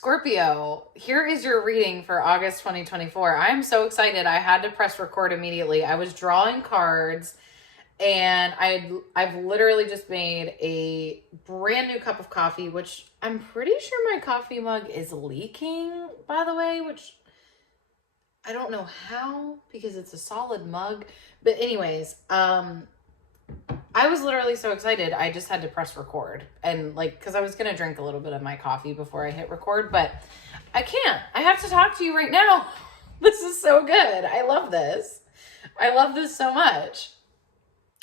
Scorpio, here is your reading for August 2024. I am so excited. I had to press record immediately. I was drawing cards and I've literally just made a brand new cup of coffee, which I'm pretty sure my coffee mug is leaking, by the way, which I don't know how because it's a solid mug. But anyways, I was literally so excited. I just had to press record and because I was going to drink a little bit of my coffee before I hit record, but I can't. I have to talk to you right now. This is so good. I love this. I love this so much.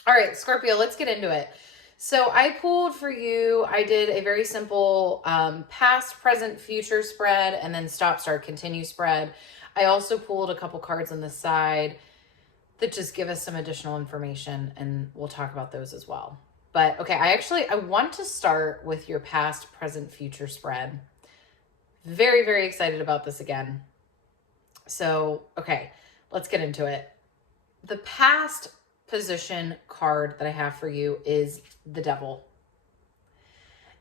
All right, Scorpio, let's get into it. So I pulled for you, I did a very simple past, present, future spread, and then stop, start, continue spread. I also pulled a couple cards on the side that just give us some additional information, and we'll talk about those as well. But okay, I want to start with your past, present, future spread. Very, very excited about this again. So, okay, let's get into it. The past position card that I have for you is the Devil.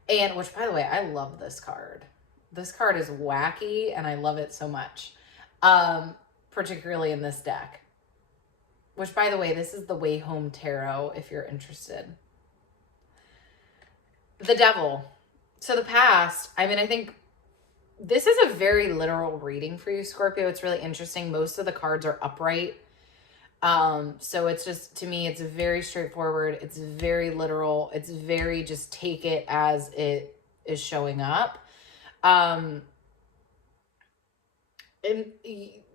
And which, by the way, I love this card. This card is wacky and I love it so much. Particularly in this deck. Which, by the way, this is the Way Home Tarot if you're interested. The Devil. So the past, I think this is a very literal reading for you, Scorpio. It's really interesting. Most of the cards are upright. So it's just, to me, it's very straightforward. It's very literal. It's very just take it as it is showing up. And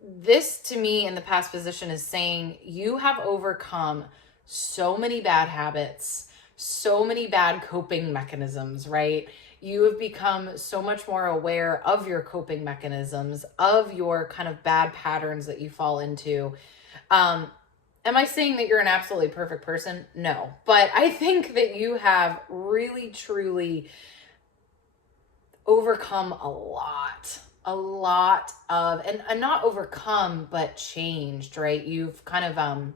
this, to me, in the past position is saying you have overcome so many bad habits, so many bad coping mechanisms, right? You have become so much more aware of your coping mechanisms, of your kind of bad patterns that you fall into. Am I saying that you're an absolutely perfect person? No. But I think that you have really, truly overcome a lot of, and not overcome, but changed, right? You've kind of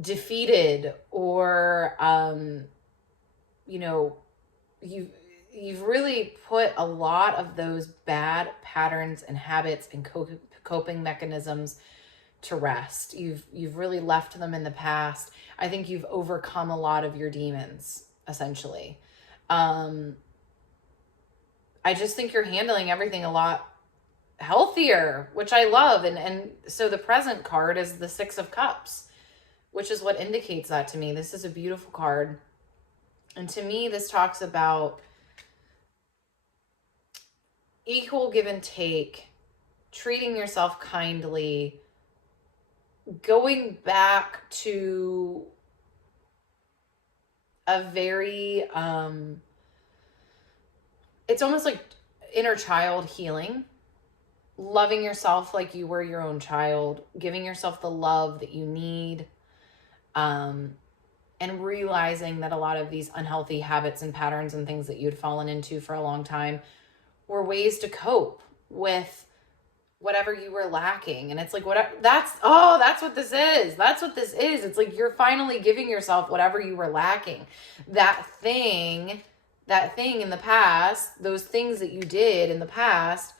defeated or, you've really put a lot of those bad patterns and habits and coping mechanisms to rest. You've really left them in the past. I think you've overcome a lot of your demons, essentially. I just think you're handling everything a lot healthier, which I love. And so the present card is the Six of Cups, which is what indicates that to me. This is a beautiful card. And to me, this talks about equal give and take, treating yourself kindly, going back to a very, it's almost like inner child healing, loving yourself like you were your own child, giving yourself the love that you need, and realizing that a lot of these unhealthy habits and patterns and things that you'd fallen into for a long time were ways to cope with whatever you were lacking. And it's like, that's what this is. That's what this is. It's like you're finally giving yourself whatever you were lacking. That thing in the past, those things that you did in the past,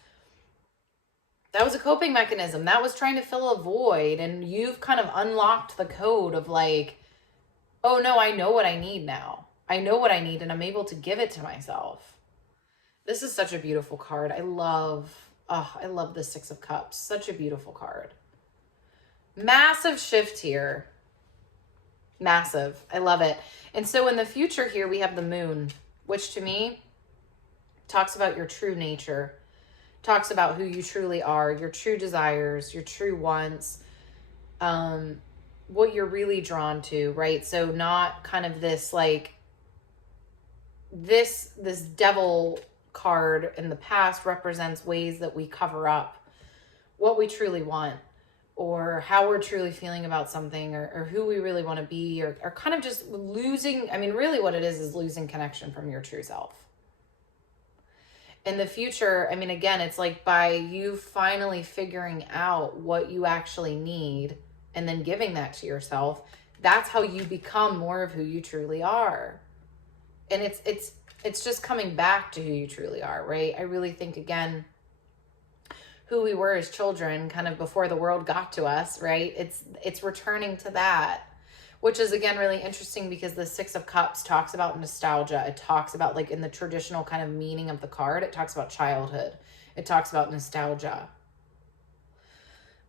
that was a coping mechanism. That was trying to fill a void. And you've kind of unlocked the code of oh no, I know what I need now. I know what I need and I'm able to give it to myself. This is such a beautiful card. I love the Six of Cups. Such a beautiful card. Massive shift here. Massive. I love it. And so in the future here, we have the Moon, which to me talks about your true nature, talks about who you truly are, your true desires, your true wants, what you're really drawn to, right? So not kind of this this Devil card in the past represents ways that we cover up what we truly want or how we're truly feeling about something or who we really want to be or kind of just losing. Really what it is losing connection from your true self. In the future, again, it's like by you finally figuring out what you actually need and then giving that to yourself, that's how you become more of who you truly are. And it's it's just coming back to who you truly are, right? I really think, again, who we were as children, kind of before the world got to us, right? It's returning to that, which is, again, really interesting because the Six of Cups talks about nostalgia. It talks about, like, in the traditional kind of meaning of the card, it talks about childhood. It talks about nostalgia.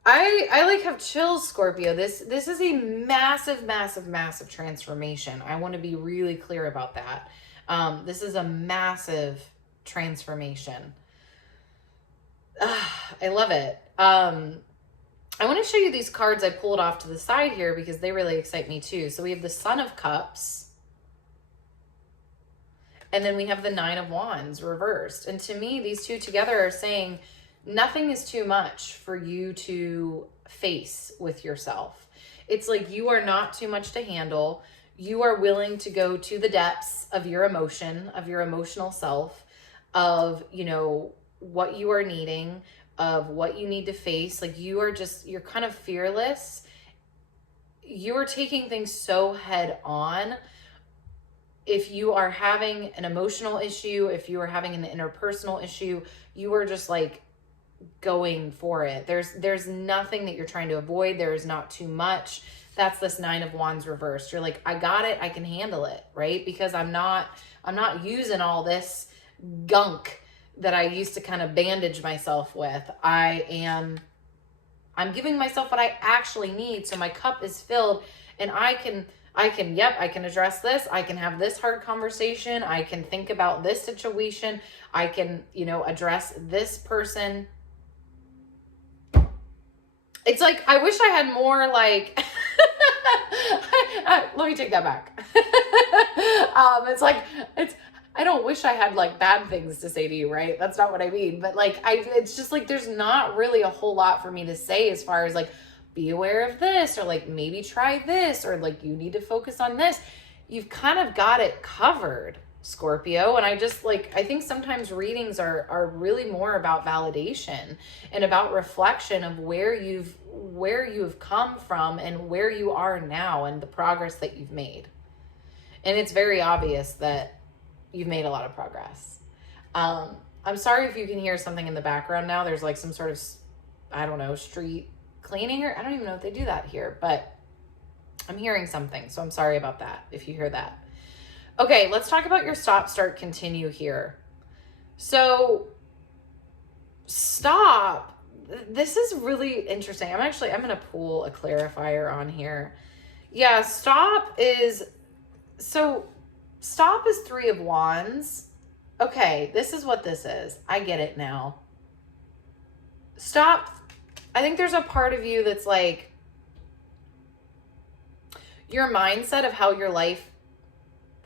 I like have chills, Scorpio. This is a massive, massive, massive transformation. I want to be really clear about that. This is a massive transformation. I love it. I want to show you these cards I pulled off to the side here because they really excite me too. So we have the Sun of Cups. And then we have the Nine of Wands reversed. And to me, these two together are saying nothing is too much for you to face with yourself. It's like you are not too much to handle. You are willing to go to the depths of your emotion, of your emotional self, of, you know, what you are needing, of what you need to face. Like you're kind of fearless. You're taking things so head on. If you are having an emotional issue, if you are having an interpersonal issue, you are just like going for it. There's nothing that you're trying to avoid. There is not too much. That's this Nine of Wands reversed. You're like, I got it. I can handle it, right? Because I'm not using all this gunk that I used to kind of bandage myself with. I'm giving myself what I actually need. So my cup is filled and I can address this. I can have this hard conversation. I can think about this situation. I can, address this person. It's like, I wish I had more like, let me take that back. I don't wish I had like bad things to say to you, right? That's not what I mean. But like, it's just like, there's not really a whole lot for me to say as far as like, be aware of this, or like maybe try this, or like you need to focus on this. You've kind of got it covered, Scorpio. And I think sometimes readings are really more about validation and about reflection of where you've come from and where you are now and the progress that you've made. And it's very obvious that you've made a lot of progress. I'm sorry if you can hear something in the background now. There's like some sort of, I don't know, street cleaning, or I don't even know if they do that here, but I'm hearing something. So I'm sorry about that if you hear that. Okay, let's talk about your stop, start, continue here. So stop. This is really interesting. I'm going to pull a clarifier on here. Yeah, stop is Three of Wands. Okay, this is what this is. I get it now. Stop. I think there's a part of you that's like, your mindset of how your life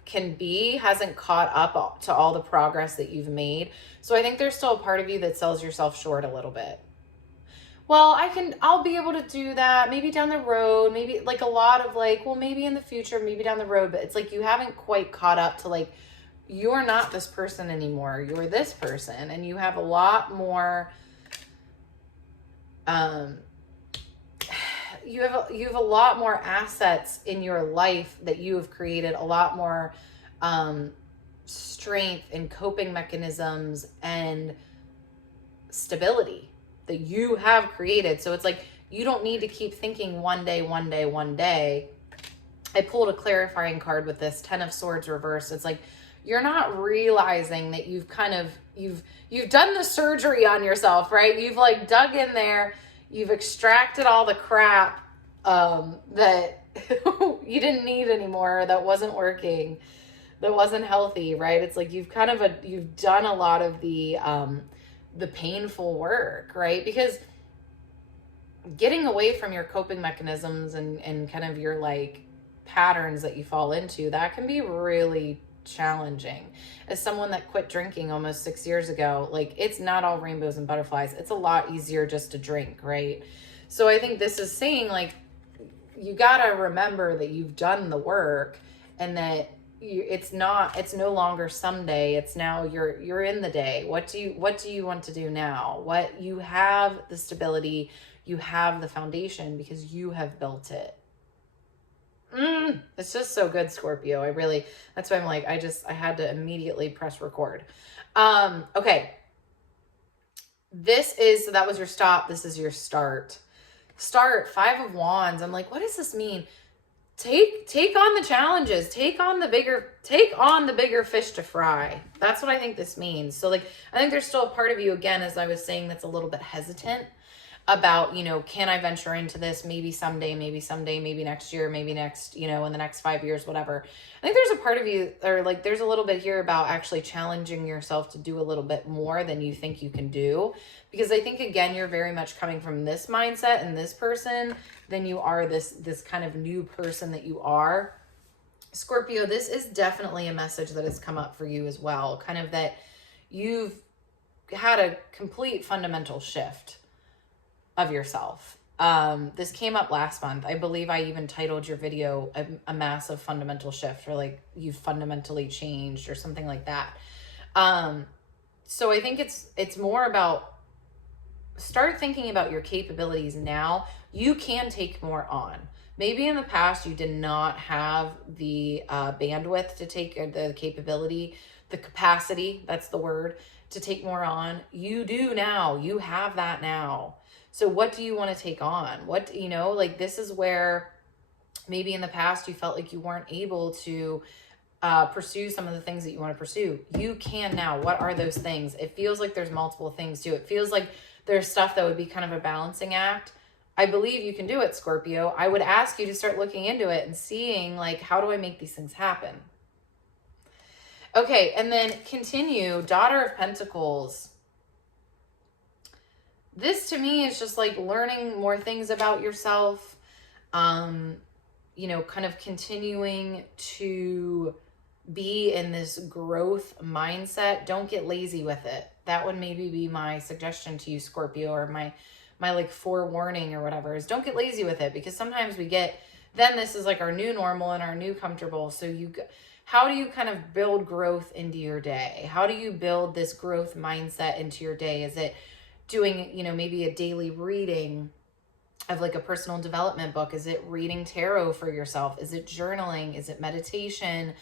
can be hasn't caught up to all the progress that you've made. So I think there's still a part of you that sells yourself short a little bit. Well, I'll be able to do that maybe down the road, maybe like a lot of like, well, maybe in the future, maybe down the road, but it's like you haven't quite caught up to like, you're not this person anymore. You're this person, and you have a lot more you have a lot more assets in your life that you have created, a lot more strength and coping mechanisms and stability that you have created. So it's like, you don't need to keep thinking one day. I pulled a clarifying card with this Ten of Swords reversed. It's like, you're not realizing that you've done the surgery on yourself, right? You've like dug in there. You've extracted all the crap that you didn't need anymore, that wasn't working, that wasn't healthy, right? It's like you've done a lot of the painful work, right? Because getting away from your coping mechanisms and kind of your like patterns that you fall into, that can be really challenging. As someone that quit drinking almost 6 years ago, like, it's not all rainbows and butterflies. It's a lot easier just to drink, right? So I think this is saying like, you gotta remember that you've done the work, and that it's no longer someday. It's now you're in the day. What do you want to do now? What you have the stability, you have the foundation because you have built it. It's just so good, Scorpio. That's why I'm like, I had to immediately press record. Okay. So that was your stop. This is your start. Start, 5 of Wands. I'm like, what does this mean? Take on the challenges. Take on the bigger fish to fry. That's what I think this means. So like, I think there's still a part of you, again, as I was saying, that's a little bit hesitant about, can I venture into this? Maybe someday, maybe next year, maybe next, in the next 5 years, whatever. I think there's a part of you, or like, there's a little bit here about actually challenging yourself to do a little bit more than you think you can do. Because I think, again, you're very much coming from this mindset and this person than you are this kind of new person that you are. Scorpio, this is definitely a message that has come up for you as well. Kind of that you've had a complete fundamental shift of yourself. This came up last month. I believe I even titled your video a massive fundamental shift, or like you've fundamentally changed or something like that. So I think it's more about, start thinking about your capabilities now. You can take more on. Maybe in the past you did not have the bandwidth to take, the capability, the capacity, that's the word, to take more on. You do now. You have that now. So what do you want to take on? What, like, this is where maybe in the past you felt like you weren't able to pursue some of the things that you want to pursue. You can now. What are those things? It feels like there's multiple things too. It feels like there's stuff that would be kind of a balancing act. I believe you can do it, Scorpio. I would ask you to start looking into it and seeing, like, how do I make these things happen? Okay, and then continue, Daughter of Pentacles. This to me is just like learning more things about yourself, kind of continuing to be in this growth mindset. Don't get lazy with it. That would maybe be my suggestion to you, Scorpio, or my like forewarning or whatever, is don't get lazy with it, because sometimes then this is like our new normal and our new comfortable. So how do you kind of build growth into your day? How do you build this growth mindset into your day? Is it doing, maybe a daily reading of like a personal development book? Is it reading tarot for yourself? Is it journaling? Is it meditation?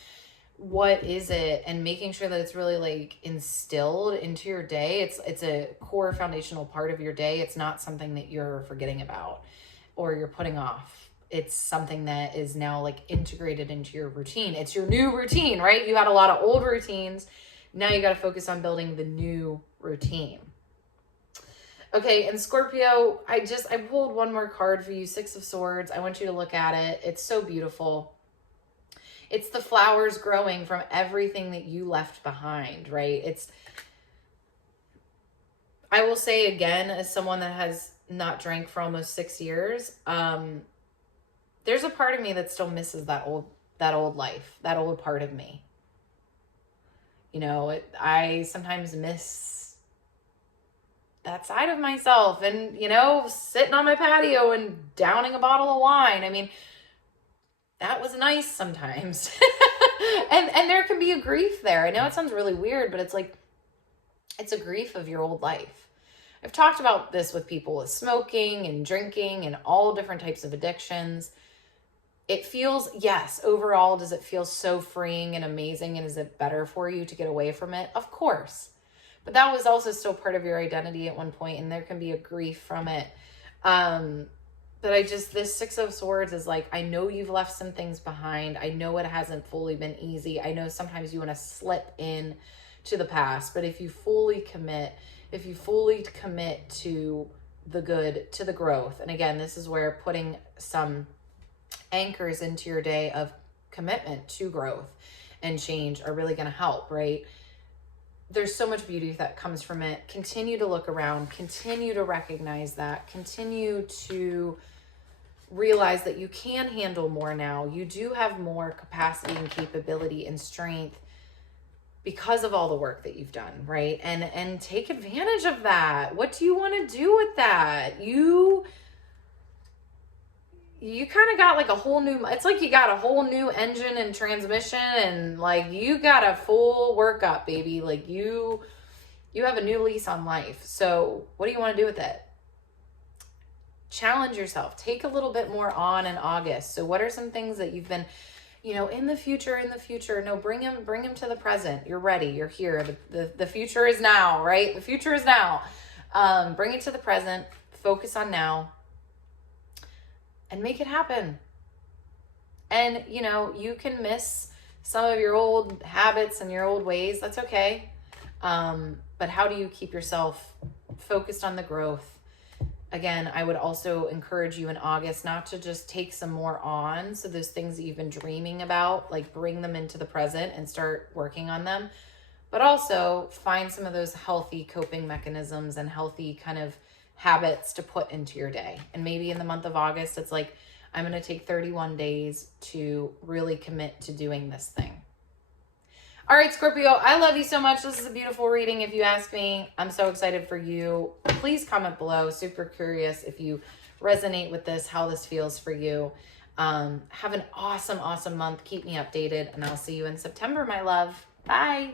What is it? And making sure that it's really like instilled into your day. It's a core foundational part of your day. It's not something that you're forgetting about or you're putting off. It's something that is now like integrated into your routine. It's your new routine, right? You had a lot of old routines. Now you got to focus on building the new routine. Okay, and Scorpio, I pulled one more card for you, 6 of Swords. I want you to look at it. It's so beautiful. It's the flowers growing from everything that you left behind, right? I will say again, as someone that has not drank for almost 6 years, there's a part of me that still misses that old life, that old part of me. I sometimes miss that side of myself and, sitting on my patio and downing a bottle of wine. I mean, that was nice sometimes. and there can be a grief there. I know it sounds really weird, but it's like, it's a grief of your old life. I've talked about this with people with smoking and drinking and all different types of addictions. It feels, yes, overall, does it feel so freeing and amazing? And is it better for you to get away from it? Of course. But that was also still part of your identity at one point, and there can be a grief from it. But this 6 of Swords is like, I know you've left some things behind. I know it hasn't fully been easy. I know sometimes you want to slip in to the past, but if you fully commit to the good, to the growth, and again, this is where putting some anchors into your day of commitment to growth and change are really going to help, right? There's so much beauty that comes from it. Continue to look around, continue to recognize that, continue to realize that you can handle more now. You do have more capacity and capability and strength because of all the work that you've done, right? And take advantage of that. What do you want to do with that? You kind of got like a whole new, it's like you got a whole new engine and transmission, and like you got a full workup, baby. Like you have a new lease on life. So what do you want to do with it? challenge yourself. Take a little bit more on in August. So what are some things that you've been, in the future, no, bring them to the present. You're ready. You're here. The future is now, right? The future is now. Bring it to the present, focus on now, and make it happen. And, you can miss some of your old habits and your old ways. That's okay. But how do you keep yourself focused on the growth? Again, I would also encourage you in August not to just take some more on. So those things that you've been dreaming about, like bring them into the present and start working on them. But also find some of those healthy coping mechanisms and healthy kind of habits to put into your day. And maybe in the month of August, it's like, I'm going to take 31 days to really commit to doing this thing. All right, Scorpio, I love you so much. This is a beautiful reading. If you ask me, I'm so excited for you. Please comment below. Super curious if you resonate with this, how this feels for you. Have an awesome, awesome month. Keep me updated, and I'll see you in September, my love. Bye.